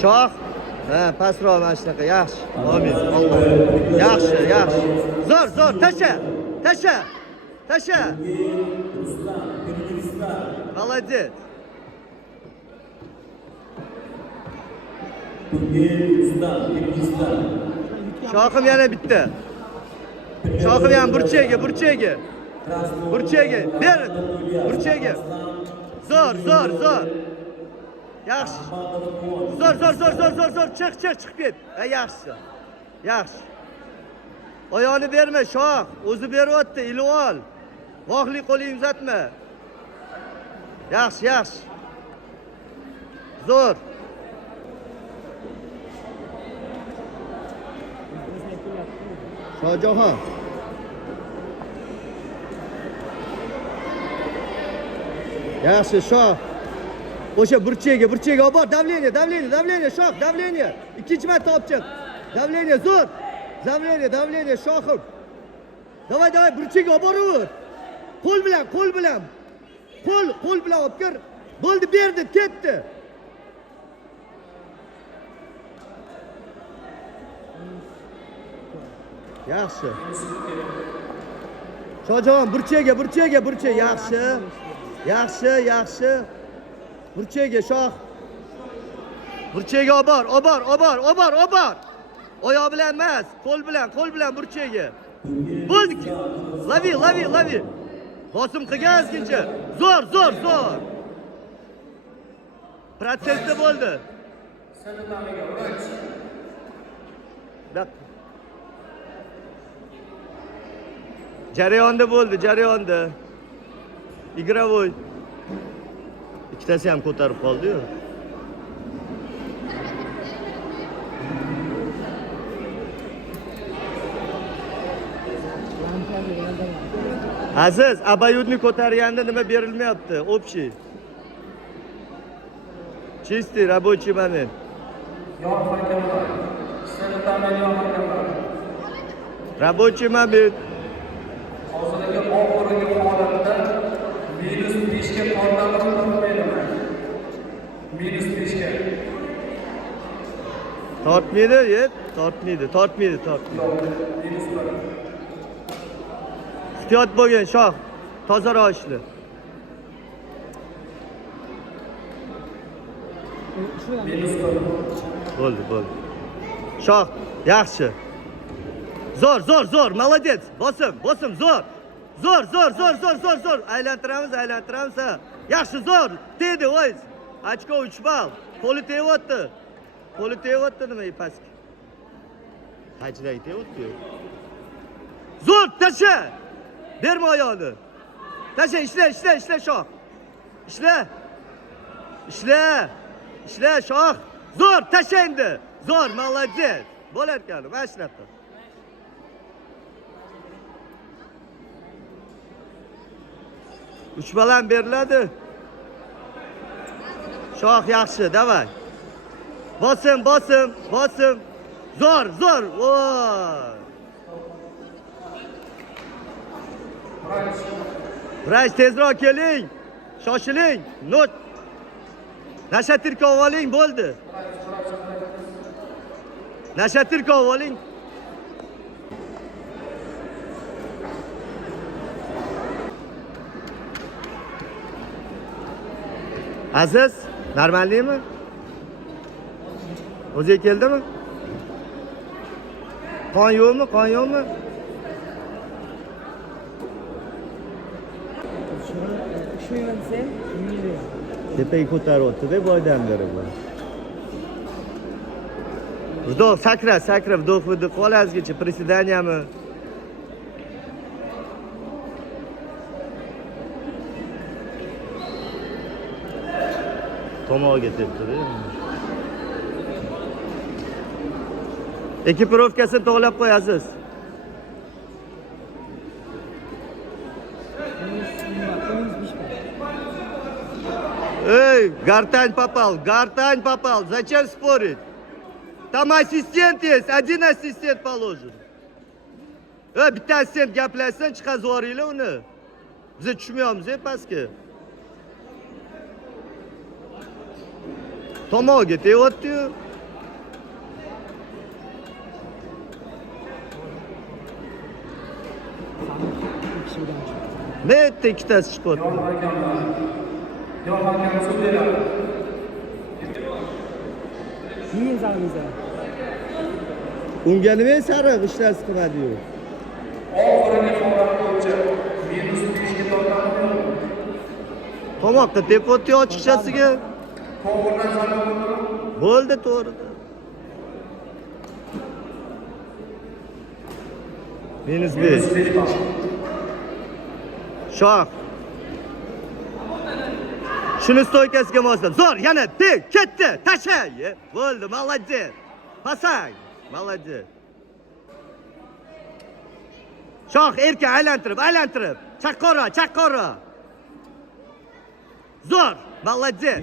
Shoh. Ha, pastroq mana shunaqa, yaxshi. Amin. Alloh. Yaxshi, yaxshi. Zo'r, zo'r, tasha. Tasha. Tasha. Молодец. Shohim yana bitta. Shohim ham burchaga, burchaga. Burchaga, ber. Burchaga. Zo'r, zo'r, zo'r. Yaxshi. Zo'r, zo'r, zo'r, zo'r, zo'r, zo'r. Chiq, chiq, chiqib ket. Ha, yaxshi. Yaxshi. Oyoqni berma, Shoh. O'zi beryapti, ilib ol. Vohli qo'ling uzatma. Yaxshi, yaxshi. Zo'r. Shohjahon. Yaxshi, Shoh. O'sha burchaga, burchaga olib bor. Davleniya, davleniya, davleniya, Shoh, davleniya. Ikkinchi marta olib chiq. Davleniya, zo'r. Davleniya, davleniya, Shohim. Davay, davay, burchaga olib boraver. Qo'l bilan, qo'l bilan. Qo'l bilan olib kir. Bo'ldi, berdi, ketdi. Yaxshi. Shohjahon, burchaga, burchaga, burchaga. Yaxshi. Yaxshi, yaxshi. Burchaga, Shoh. Burchaga olib bor, olib bor, olib bor, olib bor, olib bor. Oyoq bilan emas, qo'l bilan burchaga. Bo'ldi. Lavi, lavi, lavi. Bosim qilgan ozgincha. Zo'r, zo'r, zo'r. Protsessda bo'ldi. Jarayonda bo'ldi, jarayonda. Игровой. Ikkitasi ham ko'tarib qoldi-yu. Aziz, abayudni ko'targanda nima berilmayapti? Общий. Чистый рабочий момент. Рабочий момент. Hozirgi oxirgi holatda -5 ga tortmayman. -5 ga. Tortmaydi, tortmaydi, tortmaydi, tortmaydi. Ehtiyot bo'lgin, Shoh. Tozaroq ishla. Bo'ldi, bo'ldi. Shoh, yaxshi. Zo'r, zo'r, zo'r, молодец. Bosim, bosim, zo'r. Zo'r, zo'r, zo'r, zo'r, zo'r, zo'r. Aylantiramiz, aylantiramiz. Yaxshi, zo'r. Tegdi, voy. Ochko 3 ball. Qo'li tegayapti. Qo'li tegayapti nima pastga? Qanchaga tegayapti? Zo'r, tasha. Berma oyoqni. Tasha, ishla, ishla, ishla, Shoh. Ishla. Ishla. Ishla, Shoh. Zo'r, tasha endi. Zo'r, молодец. Bo'lar ekan, mana shunaqa. Uch balan beriladi. Shoh yaxshi, davay. Bosim, bosim, bosim. Zo'r, zo'r. Voy. Vrach, tezroq keling. Shoshiling. Not. Nashatirka oling, bo'ldi. Nashatirka oling. Aziz, normalniymi? O'ziga keldimi? Qon yo'qmi? Qon yo'qmi? Shu yo'nsa, tepaga ko'taryapti-da boydan beri bu. Vdох, sakra, sakra, vdох, выдох, qo'l azgicha приседанияmi? Tomog'iga tepdi-da. Ekipirovkasini to'g'lab qo'y, Aziz. Эй, гортань попал. Зачем спорить? Там ассистент есть, один ассистент положен. Bitta assistent gaplashsin, chiqazib yuboringlar uni. Biz tushmayapmiz pastga. Tomog'iga teyapti-yu. Ne etti ikkitasi chiqyapti? Yo'q hakamlar. Yo'q hakam sud beradi. Niye zalımıza? Unga nima sariq ishlar qiladi-yu? Oxirgi holat bo'yicha -5 ga tortamiz. Tomoqqa tepyapti ochiqchasiga. To'g'ridan zarba bo'ldi. Bo'ldi, to'g'ri. -5. Shoh. Shuni stoykasiga moslab. Zo'r, yana tek, ketdi, tasha. Bo'ldi, молодец. Pasang. Молодец. Shoh erka aylantirib. Chaqqora. Zo'r, молодец.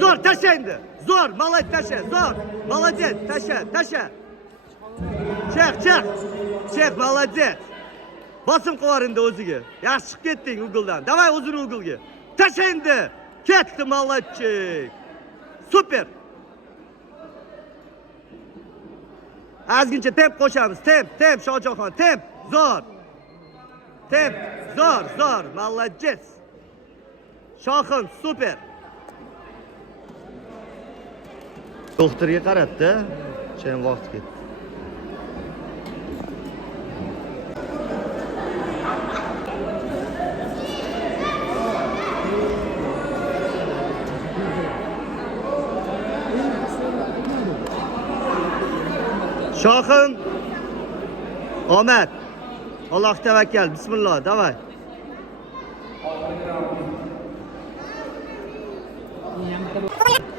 Zo'r, tasha endi. Zo'r, молодец, tasha. Zo'r, молодец, tasha. Chex, молодец. Bosim qilvar endi o'ziga. Yaxshi chiqib ketding Google'dan. Davay o'zini Google'ga. Tasha endi. Ketdi, молодчик. Super. Azgincha temp qo'shamiz. Temp, Shohjahon, temp. Zo'r. Temp, zo'r, молодец. Shohim, super. Doktorga qarabdi, chem vaqt ketdi. Shohim, omad. Alloh tavakkal. Bismillah, davay.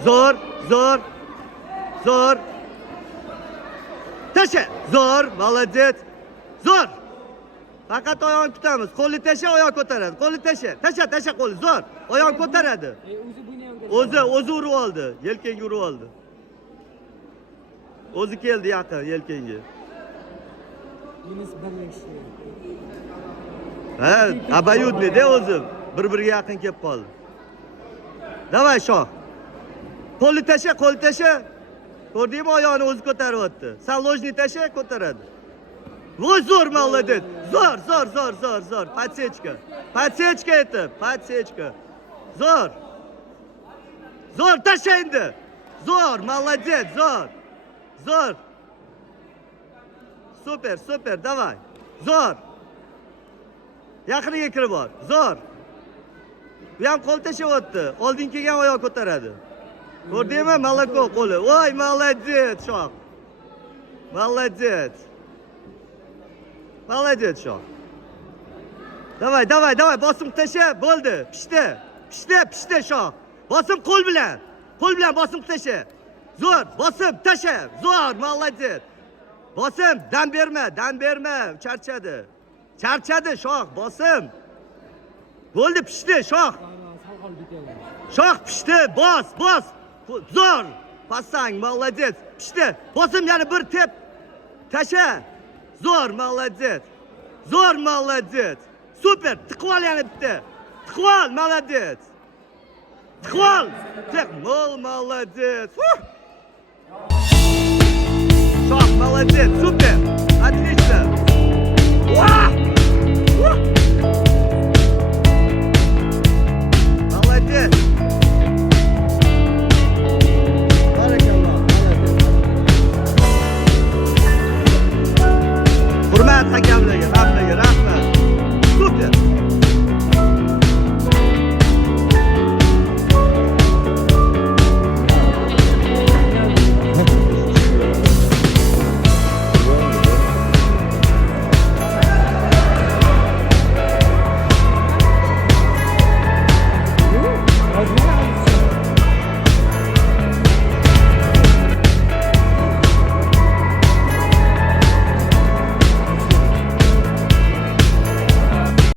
Zo'r. Tasha. Zo'r, молодец. Zo'r. Faqat oyog'ini tutamiz. Qo'lni tasha, oyoq ko'taradi. Qo'lni tasha. Tasha qo'lni. Zo'r. Oyoq ko'taradi. O'zi urib oldi. Yelkangga urib oldi. O'zi keldi yaqin yelkangga. Yunus birleşti. Ha, abayudni-da o'zi. Bir-biriga yaqin kelib qoldi. Davay Shoh. Qo'lni tasha. Ko'rdingmi, oyog'ini o'zi ko'taryapti. Sen lojni tasha, ko'taradi. Voy zo'r, молодец. Zo'r. Patsechka etib. Zo'r, tasha endi. Zo'r, молодец, zo'r. Super, davay. Zo'r. Yaqiniga kirib bor. Zo'r. Bu ham qo'l tashyapti. Oldin kelgan oyoq ko'taradi. Ko'rdingmi? Malako qo'li. Voy, молодец, Shoh. Молодец, Shoh. Davay, bosim tasha, bo'ldi. Pishdi, Shoh. Bosim qo'l bilan bosim tasha. Zo'r, bosim tasha. Zo'r, молодец. Bosim, dam berma, charchadi Shoh, bosim. Bo'ldi, pishdi, Shoh. Shoh pishdi, bos. Zo'r. Pasang, молодец. Pishdi. Bosim yana bir tep. Tasha. Zo'r, молодец. Super. Tiqvol yana bitta. Tiqvol, молодец. Tiqvol. Молодец. Shoh, молодец. Super.